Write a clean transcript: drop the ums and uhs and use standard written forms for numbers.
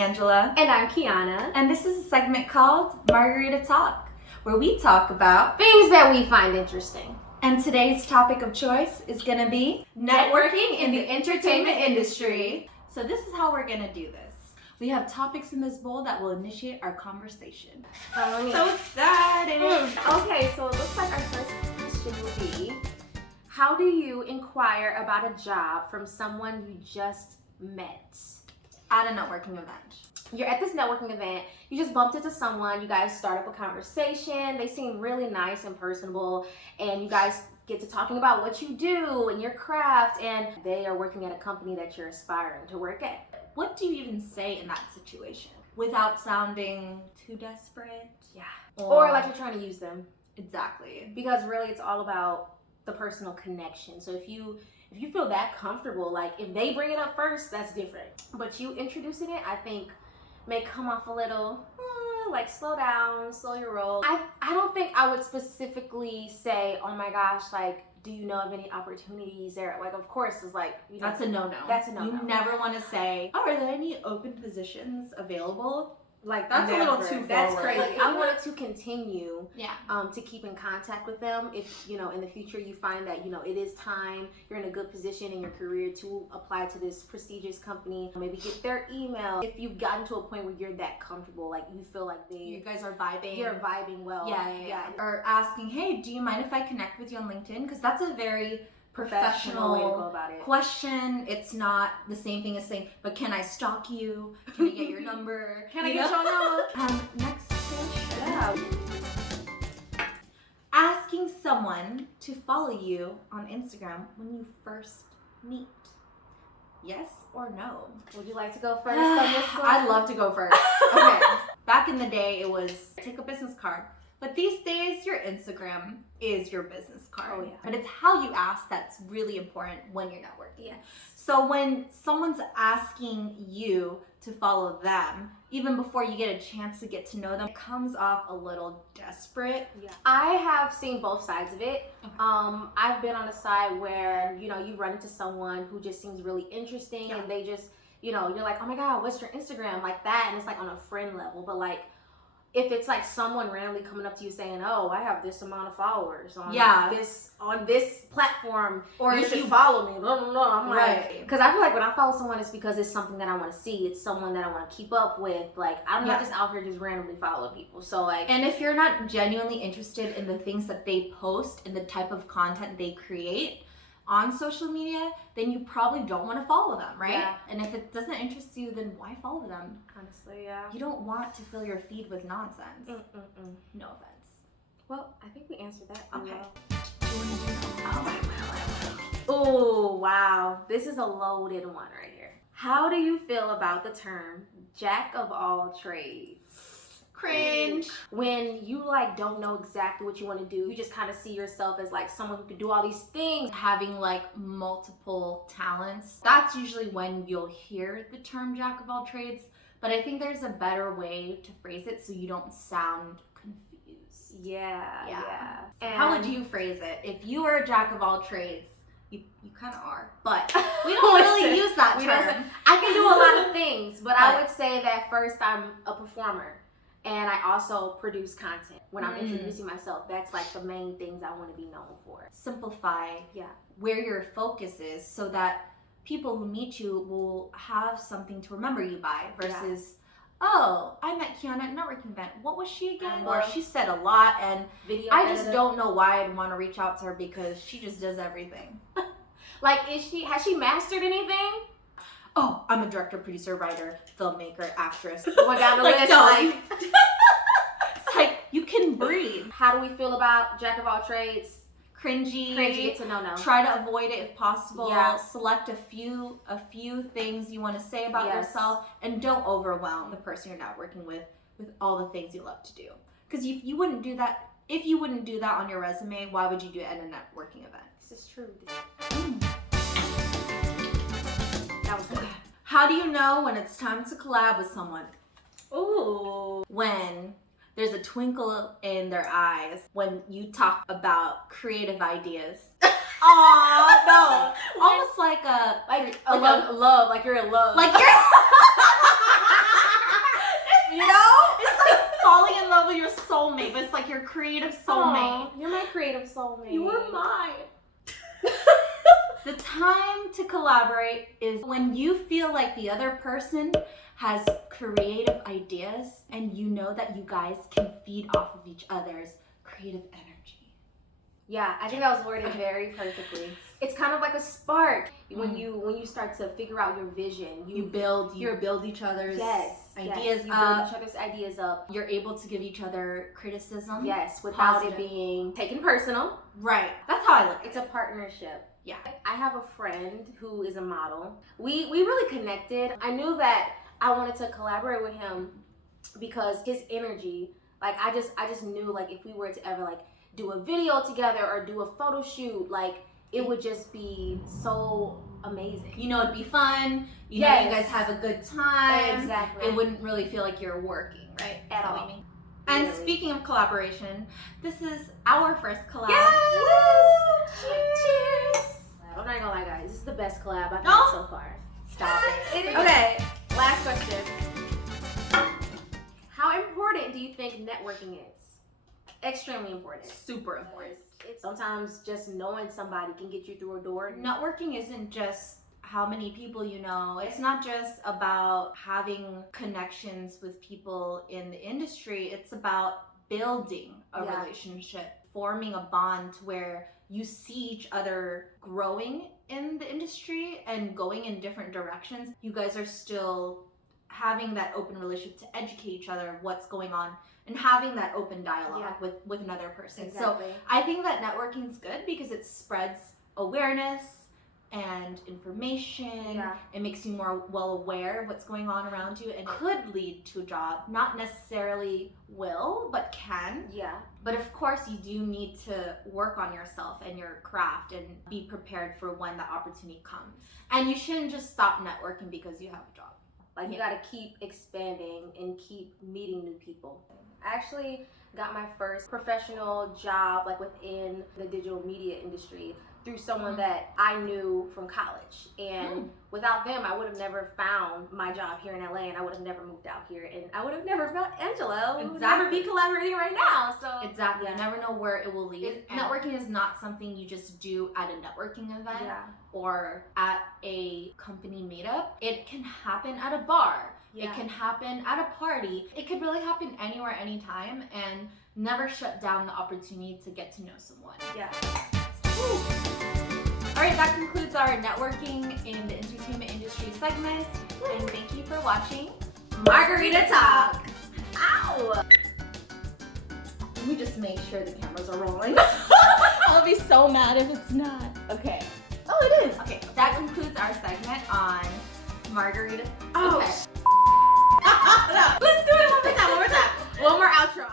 Angela. And I'm Kiana. And this is a segment called Margarita Talk, where we talk about things that we find interesting. And today's topic of choice is going to be networking in the entertainment industry. So this is how we're going to do this. We have topics in this bowl that will initiate our conversation. So excited! Okay, so it looks like our first question will be, how do you inquire about a job from someone you just met? At a networking event. You're at this networking event, you just bumped into someone, you guys start up a conversation, they seem really nice and personable, and you guys get to talking about what you do and your craft, and they are working at a company that you're aspiring to work at. What do you even say in that situation without sounding too desperate? Yeah. Or like you're trying to use them. Exactly. Because really it's all about the personal connection. So if you feel that comfortable, like if they bring it up first, that's different. But you introducing it, I think, may come off a little like slow down, slow your roll. I don't think I would specifically say, oh my gosh, like, do you know of any opportunities there? Like, of course, it's like, you know, that's a no-no. That's a no-no. You never want to say, oh, are there any open positions available? Like, that's never. A little too That's forward. crazy. I wanted to continue yeah. To keep in contact with them. If, you know, in the future you find that, you know, it is time, you're in a good position in your career to apply to this prestigious company, maybe get their email. If you've gotten to a point where you're that comfortable, like you feel like you guys are vibing. You're vibing well. Yeah. Or asking, hey, do you mind if I connect with you on LinkedIn? Because that's a very professional way to go about it. Question. It's not the same thing as saying, but can I stalk you? Can I get your number? Can I get your number? Next question. Yeah. Asking someone to follow you on Instagram when you first meet. Yes or no? Would you like to go first on this one? I'd love to go first. Okay. Back in the day, it was take a business card. But these days, your Instagram is your business card. Oh, yeah. But it's how you ask that's really important when you're networking. Yes. So when someone's asking you to follow them, even before you get a chance to get to know them, it comes off a little desperate. Yeah. I have seen both sides of it. Okay. I've been on the side where, you know, you run into someone who just seems really interesting and they just, you know, you're like, oh my God, what's your Instagram? Like that. And it's like on a friend level. But like, if it's like someone randomly coming up to you saying, oh, I have this amount of followers on this platform, or you should follow me, blah, blah, blah. I'm like, because I feel like when I follow someone, it's because it's something that I want to see. It's someone that I want to keep up with. Like, I'm not just out here just randomly following people. So like, and if you're not genuinely interested in the things that they post and the type of content they create on social media, then you probably don't want to follow them, right? Yeah. And if it doesn't interest you, then why follow them? Honestly, yeah. You don't want to fill your feed with nonsense. No offense. Well, I think we answered that. Okay. Oh, wow. This is a loaded one right here. How do you feel about the term jack of all trades? Cringe. When you like don't know exactly what you want to do, you just kind of see yourself as like someone who could do all these things, having like multiple talents. That's usually when you'll hear the term jack of all trades, but I think there's a better way to phrase it so you don't sound confused. Yeah. And how would you phrase it? If you are a jack of all trades, you kind of are, but we don't really use that term. I can do a lot of things, but I would say that first I'm a performer. And I also produce content. When I'm introducing myself, that's like the main things I want to be known for. Simplify where your focus is so that people who meet you will have something to remember you by versus, oh, I met Kiana at a networking event. What was she again? Or she said a lot and I just don't know why I'd want to reach out to her because she just does everything. Like, has she mastered anything? Oh, I'm a director, producer, writer, filmmaker, actress. Going down the list. It's like, you can breathe. How do we feel about jack of all trades? Cringy. It's a no-no. Try to avoid it if possible. Yeah. Select a few things you want to say about yourself, and don't overwhelm the person you're networking with all the things you love to do. Because you wouldn't do that. If you wouldn't do that on your resume, why would you do it at a networking event? This is true. How do you know when it's time to collab with someone? Ooh. When there's a twinkle in their eyes when you talk about creative ideas. Aw, no. Almost like love, like you're in love. Like you're You know? It's like falling in love with your soulmate, but it's like your creative soulmate. Aw, you're my creative soulmate. You were mine. The time to collaborate is when you feel like the other person has creative ideas and you know that you guys can feed off of each other's creative energy. Yeah, I think that was worded very perfectly. It's kind of like a spark when you start to figure out your vision. You build each other's ideas you up. build each other's ideas up. You're able to give each other criticism. Yes, without Positive. it being taken personal. Right. That's how I look at it. It's a partnership. Yeah. I have a friend who is a model. We really connected. I knew that I wanted to collaborate with him because his energy, like I just knew like if we were to ever like do a video together or do a photo shoot, like it would just be so amazing. You know, it'd be fun. You know, you guys have a good time. Exactly. It wouldn't really feel like you're working, right? At That's all. what I mean. And Really. speaking of collaboration, this is our first collab. Yes! Woo! Cheers! I'm not gonna lie, guys. This is the best collab I've No. had so far. Stop it. Okay. Last question. How important do you think networking is? Extremely important. Super important. It's sometimes just knowing somebody can get you through a door. Networking isn't just how many people you know. It's not just about having connections with people in the industry. It's about building a relationship, forming a bond where you see each other growing in the industry and going in different directions. You guys are still having that open relationship to educate each other of what's going on and having that open dialogue with another person. Exactly. So I think that networking is good because it spreads awareness and information. Yeah. It makes you more well aware of what's going on around you and could lead to a job. Not necessarily will, but can. Yeah. But of course, you do need to work on yourself and your craft and be prepared for when the opportunity comes. And you shouldn't just stop networking because you have a job. Like you gotta keep expanding and keep meeting new people. I actually got my first professional job like within the digital media industry through someone that I knew from college. And without them, I would have never found my job here in LA and I would have never moved out here and I would have never met Angela. We would never be collaborating right now. So Exactly. yeah. You never know where it will lead. Networking is not something you just do at a networking event or at a company meetup. It can happen at a bar. It can happen at a party. It could really happen anywhere, anytime, and never shut down the opportunity to get to know someone. Yeah. All right, that concludes our networking in the entertainment industry segment. And thank you for watching Margarita Talk. Ow! Let me just make sure the cameras are rolling. I'll be so mad if it's not. Okay. Oh, it is. Okay, that concludes our segment on Margarita. Oh. Okay. Let's do it one more time. One more outro.